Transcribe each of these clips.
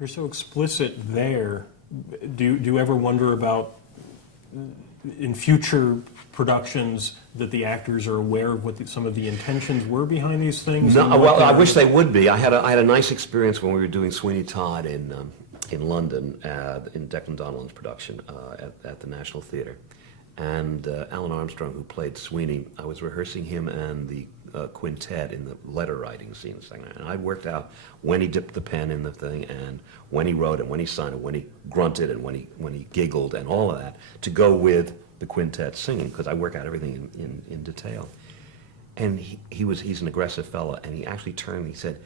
You're so explicit there. Do you ever wonder about in future productions that the actors are aware of what some of the intentions were behind these things? No, well, I wish they would be. I had a nice experience when we were doing Sweeney Todd in London, in Declan Donnellan's production at the National Theatre. And Alan Armstrong, who played Sweeney, I was rehearsing him and the quintet in the letter writing scene. And I worked out when he dipped the pen in the thing, and when he wrote, and when he signed, and when he grunted, and when he giggled, and all of that, to go with the quintet singing, because I work out everything in detail. And he's an aggressive fella, and he actually turned and he said,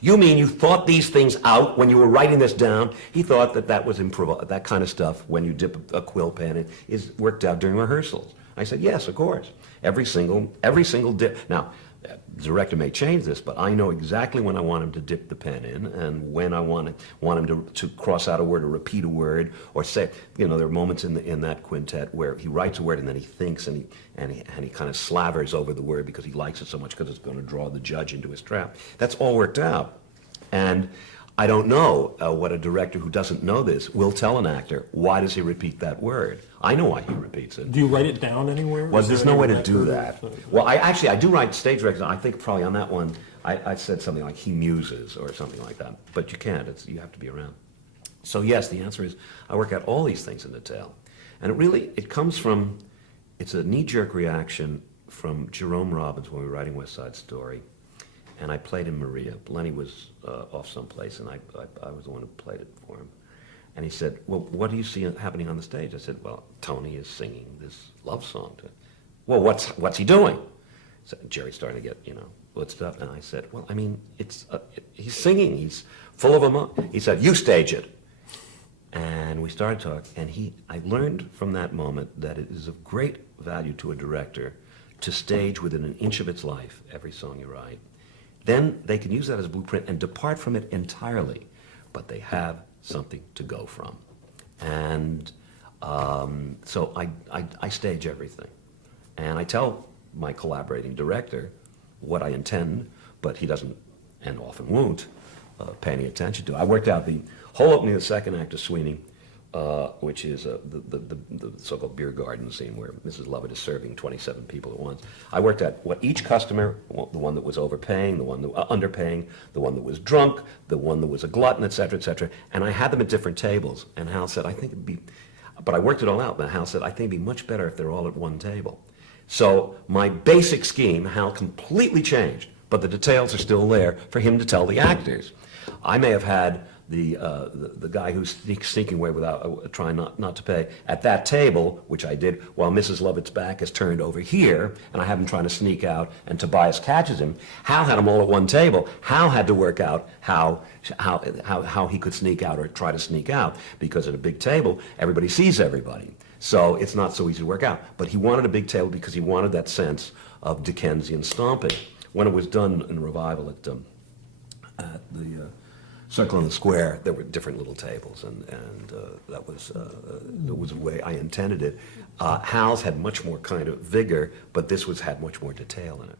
"You mean you thought these things out when you were writing this down?" He thought that was that kind of stuff, when you dip a quill pen, it is worked out during rehearsals. I said, yes, of course. Every single dip. Now, the director may change this, but I know exactly when I want him to dip the pen in, and when I want him to cross out a word or repeat a word, or say, there are moments in that quintet where he writes a word and then he thinks and he kind of slavers over the word because he likes it so much because it's going to draw the judge into his trap. That's all worked out. And I don't know what a director who doesn't know this will tell an actor. Why does he repeat that word? I know why he repeats it. Do you write it down anywhere? Well, there's no way to do that. Well, I do write stage directions. I think probably on that one, I said something like he muses or something like that. But you can't. You have to be around. So yes, the answer is I work out all these things in detail. And it comes from, it's a knee-jerk reaction from Jerome Robbins when we were writing West Side Story. And I played in Maria. Lenny was off someplace, and I was the one who played it for him. And he said, "Well, what do you see happening on the stage?" I said, "Well, Tony is singing this love song to him." "Well, what's he doing?" So Jerry's starting to get, blitzed up. And I said, "Well, I mean, he's singing. He's full of emotion." He said, "You stage it." And we started talking, and I learned from that moment that it is of great value to a director to stage within an inch of its life every song you write. Then they can use that as a blueprint and depart from it entirely, but they have something to go from. And so I stage everything. And I tell my collaborating director what I intend, but he doesn't, and often won't, pay any attention to. I worked out the whole opening of the second act of Sweeney, which is the so-called beer garden scene where Mrs. Lovett is serving 27 people at once. I worked out what each customer, the one that was overpaying, the one that underpaying, the one that was drunk, the one that was a glutton, et cetera, and I had them at different tables. And Hal said, "I think it'd be," but I worked it all out, and Hal said, "I think it'd be much better if they're all at one table." So my basic scheme, Hal completely changed, but the details are still there for him to tell the actors. I may have had the guy who's sneaking away without trying not to pay at that table, which I did, while Mrs. Lovett's back is turned over here, and I have him trying to sneak out, and Tobias catches him. Hal had them all at one table. Hal had to work out how he could sneak out or try to sneak out, because at a big table, everybody sees everybody. So it's not so easy to work out. But he wanted a big table because he wanted that sense of Dickensian stomping. When it was done in revival at the Circle in the Square, there were different little tables, and that was the way I intended it. Hal's had much more kind of vigor, but this had much more detail in it.